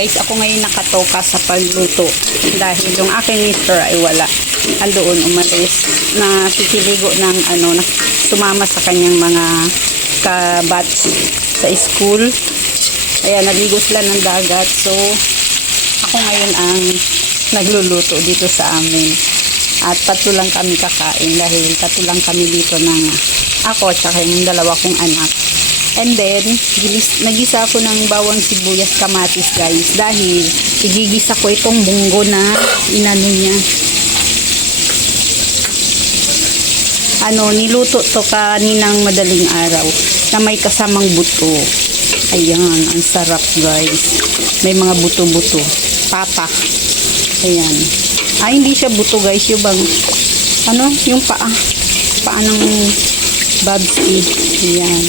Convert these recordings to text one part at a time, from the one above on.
guys, ako ngayon nakatoka sa pagluto dahil yung aking mister ay wala. Andoon umalis na sisiligo ng sumama sa kanyang mga kabats sa school. Kaya naligo sila ng dagat. So ako ngayon ang nagluluto dito sa amin. At tatlo lang kami kakain dahil tatlo lang kami dito ng ako at saka yung dalawa kong anak. And then, nagisa ako ng bawang sibuyas kamatis guys dahil igigisa ko itong munggo na inano niya. Niluto to kaninang madaling araw na may kasamang buto. Ayan, ang sarap guys. May mga buto-buto. Papa. Ayan. Hindi siya buto guys. Yung bang, yung paa. Paa ng babski. Ayan.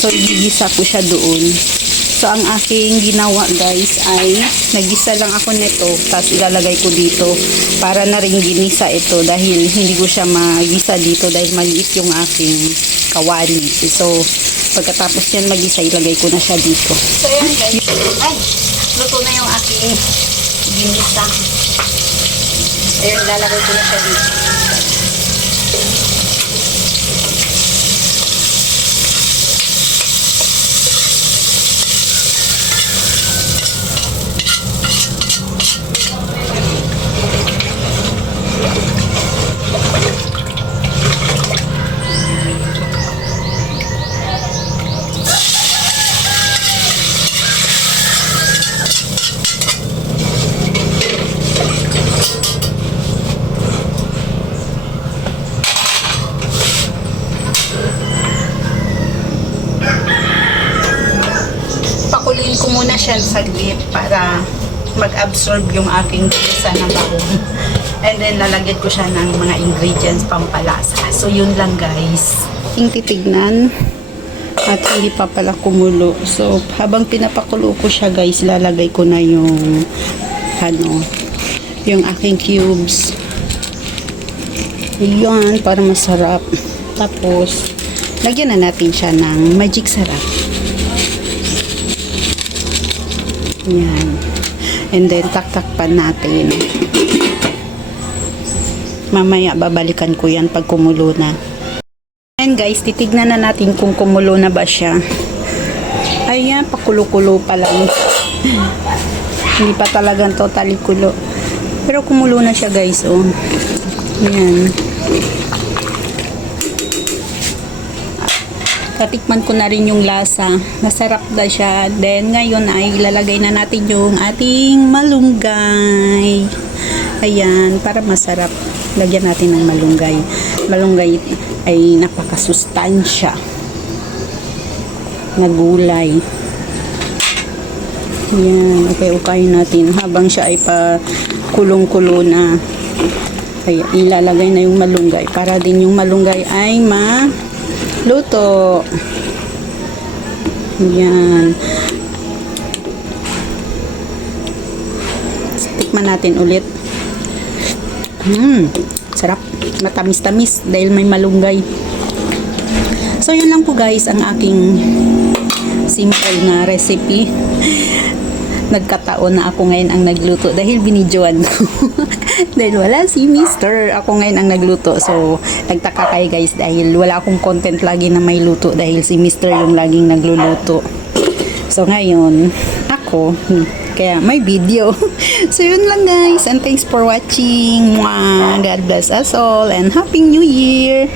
So, igigisa ko siya doon. So, ang aking ginawa guys ay nagisa lang ako nito. Tapos ilalagay ko dito para na rin ginisa ito dahil hindi ko siya magisa dito dahil maliit yung aking kawali. So, pagkatapos yan magisa, ilagay ko na siya dito. So, ayan guys. Ay, luto na yung aking ginisa. Ayan, lalagay ko na siya dito. Pakuloyin ko muna siya saglit para mag-absorb yung aking gisa na baon. And then, lalagyan ko siya ng mga ingredients pampalasa. So, yun lang guys. Yung titignan at hindi pa pala kumulo. So, habang pinapakulo ko siya guys, lalagay ko na yung yung aking cubes. Yan, para masarap. Tapos, lagyan na natin siya ng magic sarap. Yan. And then, taktakpan natin. Mamaya, babalikan ko yan pag kumulo na. And guys, titignan na natin kung kumulo na ba siya. Ayan, pakulo-kulo pa lang. Hindi pa talagang totally kulo. Pero kumulo na siya guys, oh. Ayan. Tatikman ko na rin yung lasa. Masarap na siya. Then, ngayon ay ilalagay na natin yung ating malunggay. Ayan, para masarap. Lagyan natin ng malunggay. Malunggay ay napakasustansya na gulay. Ayan, okay natin. Habang siya ay pa kulong-kulo na. Kaya ilalagay na yung malunggay. Para din yung malunggay ay luto. Yan. Tikman natin ulit. Sarap. Matamis-tamis dahil may malunggay. So, yun lang po guys ang aking simple na recipe. Nagkataon na ako ngayon ang nagluto dahil binidyoan ko. Dahil wala si Mister. Ako ngayon ang nagluto. So, nagtaka kayo guys dahil wala akong content lagi na may luto dahil si Mister yung laging nagluluto. So, ngayon, ako, kaya may video. So, yun lang guys. And thanks for watching. Mwah! God bless us all and Happy New Year!